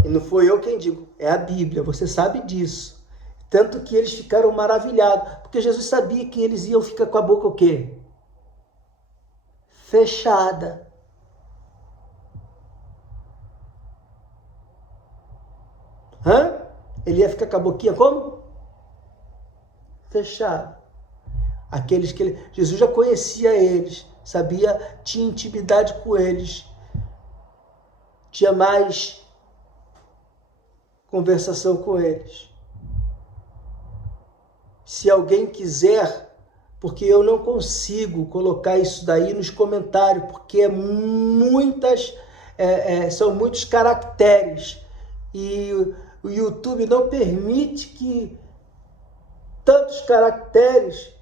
E não foi eu quem digo, é a Bíblia, você sabe disso. Tanto que eles ficaram maravilhados, porque Jesus sabia que eles iam ficar com a boca o quê? Fechada. Ele ia ficar com a boquinha como? Fechada. Aqueles que Jesus já conhecia eles, sabia, tinha intimidade com eles, tinha mais conversação com eles. Se alguém quiser, porque eu não consigo colocar isso daí nos comentários, porque são muitos caracteres e o YouTube não permite que tantos caracteres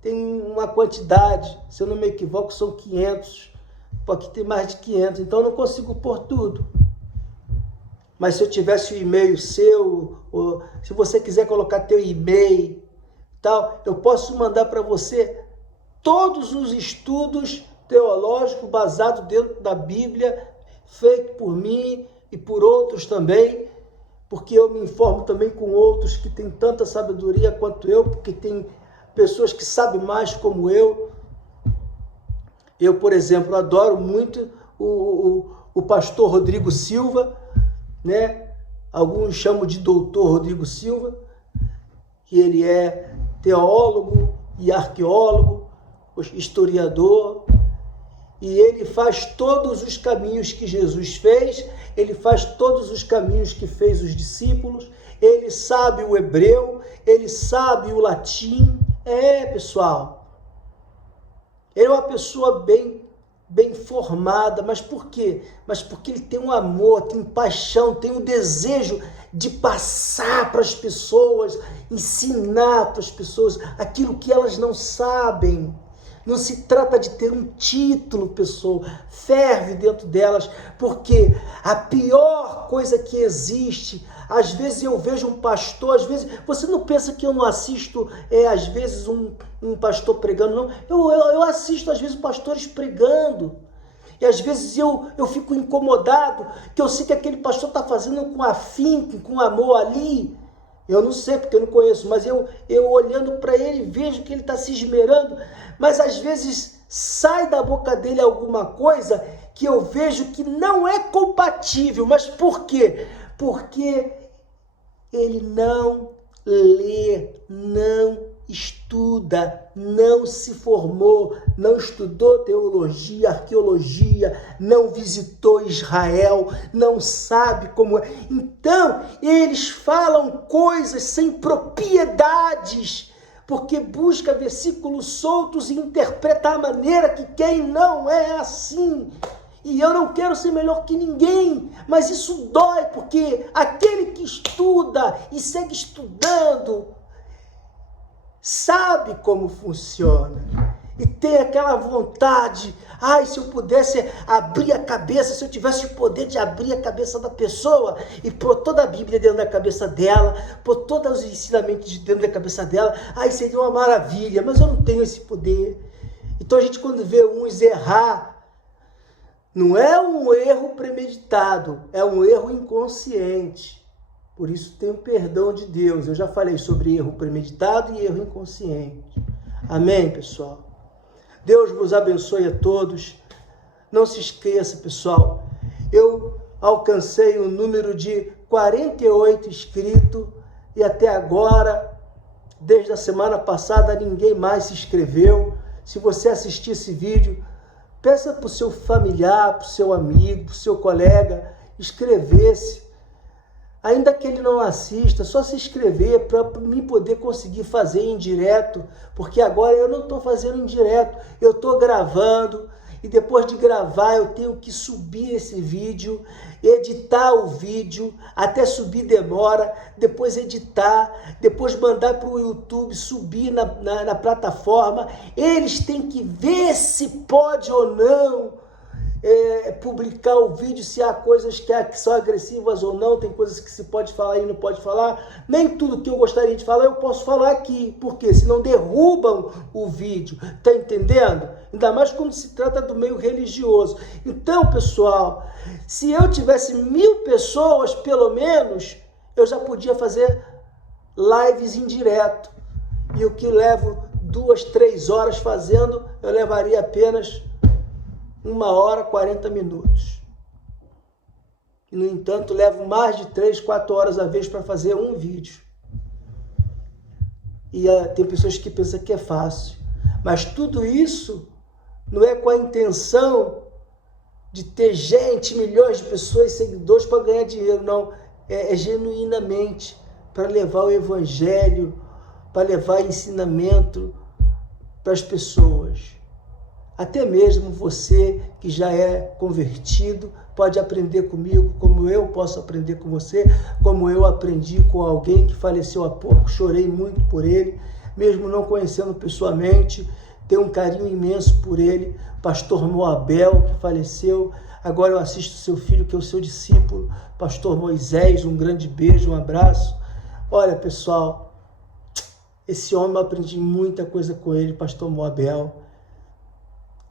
tem uma quantidade, se eu não me equivoco, são 500, aqui tem mais de 500, então eu não consigo pôr tudo. Mas se eu tivesse o e-mail seu, ou se você quiser colocar teu e-mail, tal, eu posso mandar para você todos os estudos teológicos basados dentro da Bíblia, feito por mim e por outros também, porque eu me informo também com outros que têm tanta sabedoria quanto eu, porque tem pessoas que sabem mais como eu. Eu, por exemplo, adoro muito o pastor Rodrigo Silva, né? Alguns chamam de doutor Rodrigo Silva, que ele é teólogo e arqueólogo, historiador, e ele faz todos os caminhos que Jesus fez, ele faz todos os caminhos que fez os discípulos, ele sabe o hebreu, ele sabe o latim, pessoal, ele é uma pessoa bem bem formada. Mas por quê? Mas porque ele tem um amor, tem paixão, tem um desejo de passar para as pessoas, ensinar para as pessoas aquilo que elas não sabem. Não se trata de ter um título, pessoal, ferve dentro delas, porque a pior coisa que existe, às vezes eu vejo um pastor, às vezes, você não pensa que eu não assisto, às vezes, um pastor pregando, não. Eu assisto, às vezes, pastores pregando, e às vezes eu fico incomodado, que eu sei que aquele pastor está fazendo com afinco, com amor ali. Eu não sei, porque eu não conheço, mas eu olhando para ele, vejo que ele está se esmerando, mas às vezes sai da boca dele alguma coisa que eu vejo que não é compatível. Mas por quê? Porque ele não lê, não estuda, não se formou, não estudou teologia, arqueologia, não visitou Israel, não sabe como é. Então, eles falam coisas sem propriedades, porque busca versículos soltos e interpreta a maneira que quem não é assim. E eu não quero ser melhor que ninguém, mas isso dói, porque aquele que estuda e segue estudando sabe como funciona e tem aquela vontade. Ai, se eu pudesse abrir a cabeça, se eu tivesse o poder de abrir a cabeça da pessoa e pôr toda a Bíblia dentro da cabeça dela, pôr todos os ensinamentos de dentro da cabeça dela, ai, seria uma maravilha, mas eu não tenho esse poder. Então a gente, quando vê uns errar, não é um erro premeditado, é um erro inconsciente. Por isso tem o perdão de Deus. Eu já falei sobre erro premeditado e erro inconsciente. Amém, pessoal? Deus vos abençoe a todos. Não se esqueça, pessoal, eu alcancei o número de 48 inscritos e até agora, desde a semana passada, ninguém mais se inscreveu. Se você assistir esse vídeo, peça para o seu familiar, para o seu amigo, para o seu colega inscrever-se. Ainda que ele não assista, só se inscrever para mim poder conseguir fazer em direto, porque agora eu não estou fazendo em direto, eu estou gravando e depois de gravar eu tenho que subir esse vídeo, editar o vídeo, até subir demora, depois editar, depois mandar para o YouTube, subir na plataforma. Eles têm que ver se pode ou não publicar o vídeo, se há coisas que são agressivas ou não, tem coisas que se pode falar e não pode falar. Nem tudo que eu gostaria de falar eu posso falar aqui, porque senão derrubam o vídeo, tá entendendo? Ainda mais quando se trata do meio religioso. Então, pessoal, se eu tivesse 1000 pessoas, pelo menos, eu já podia fazer lives em direto. E o que levo 2, 3 horas fazendo, eu levaria apenas 1 hora, 40 minutos. E, no entanto, levo mais de 3, 4 horas a vez para fazer um vídeo. E tem pessoas que pensam que é fácil. Mas tudo isso não é com a intenção de ter gente, milhões de pessoas, seguidores para ganhar dinheiro, não. É genuinamente para levar o evangelho, para levar ensinamento para as pessoas. Até mesmo você que já é convertido pode aprender comigo, como eu posso aprender com você, como eu aprendi com alguém que faleceu há pouco, chorei muito por ele, mesmo não conhecendo pessoalmente, tenho um carinho imenso por ele, pastor Moabel, que faleceu. Agora eu assisto seu filho, que é o seu discípulo, pastor Moisés. Um grande beijo, um abraço. Olha, pessoal, esse homem, eu aprendi muita coisa com ele, pastor Moabel.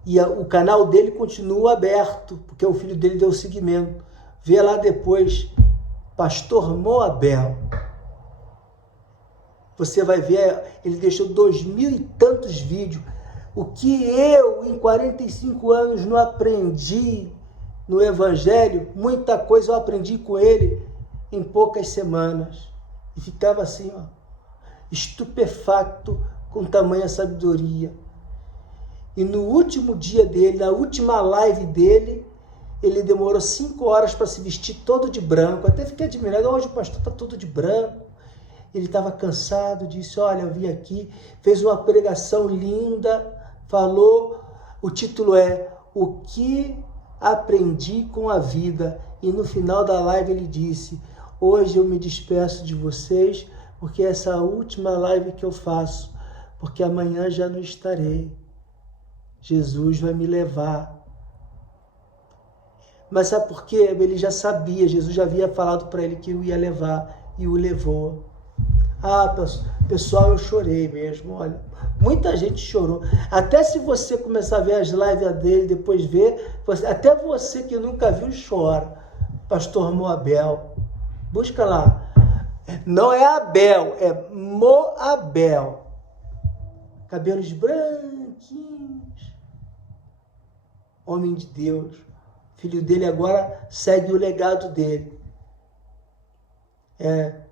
E o canal dele continua aberto, porque o filho dele deu seguimento. Vê lá depois, pastor Moabel. Você vai ver, ele deixou 2000 e tantos vídeos. O que eu, em 45 anos, não aprendi no Evangelho, muita coisa eu aprendi com ele em poucas semanas. E ficava assim, ó, estupefacto com tamanha sabedoria. E no último dia dele, na última live dele, ele demorou 5 horas para se vestir todo de branco. Até fiquei admirado, hoje o pastor está todo de branco. Ele estava cansado, disse, olha, eu vim aqui, fez uma pregação linda, falou, o título é o que aprendi com a vida. E no final da live ele disse: hoje eu me despeço de vocês, porque essa é a última live que eu faço, porque amanhã já não estarei. Jesus vai me levar. Mas sabe por quê? Ele já sabia, Jesus já havia falado para ele que o ia levar, e o levou. Ah, pessoal, eu chorei mesmo, olha. Muita gente chorou. Até se você começar a ver as lives dele, depois ver, até você que nunca viu chora. Pastor Moabel. Busca lá. Não é Abel, é Moabel. Cabelos branquinhos. Homem de Deus. Filho dele agora segue o legado dele.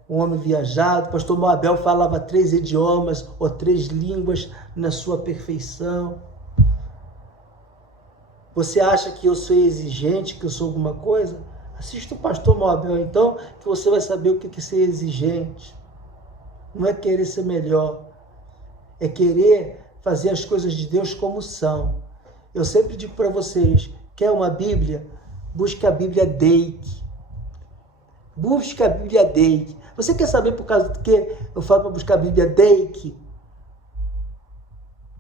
Um homem viajado. Pastor Moabel falava 3 idiomas ou 3 línguas na sua perfeição. Você acha que eu sou exigente, que eu sou alguma coisa? Assista o pastor Moabel, então, que você vai saber o que é ser exigente. Não é querer ser melhor, é querer fazer as coisas de Deus como são. Eu sempre digo para vocês, quer uma Bíblia? Busque a Bíblia Deike. Busque a Bíblia Deike. Você quer saber por causa do que eu falo para buscar a Bíblia Deike?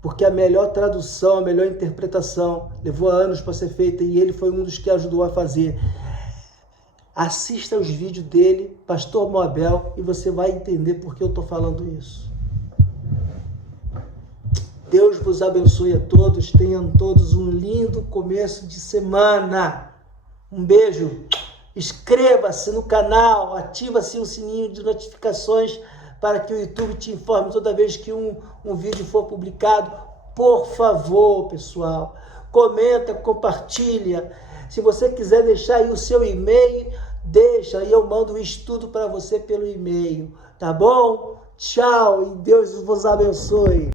Porque a melhor tradução, a melhor interpretação levou anos para ser feita e ele foi um dos que ajudou a fazer. Assista os vídeos dele, Pastor Moabel, e você vai entender por que eu estou falando isso. Deus vos abençoe a todos, tenham todos um lindo começo de semana. Um beijo. Inscreva-se no canal, ativa-se o sininho de notificações para que o YouTube te informe toda vez que um vídeo for publicado. Por favor, pessoal, comenta, compartilha. Se você quiser deixar aí o seu e-mail, deixa e eu mando o estudo para você pelo e-mail, tá bom? Tchau e Deus vos abençoe.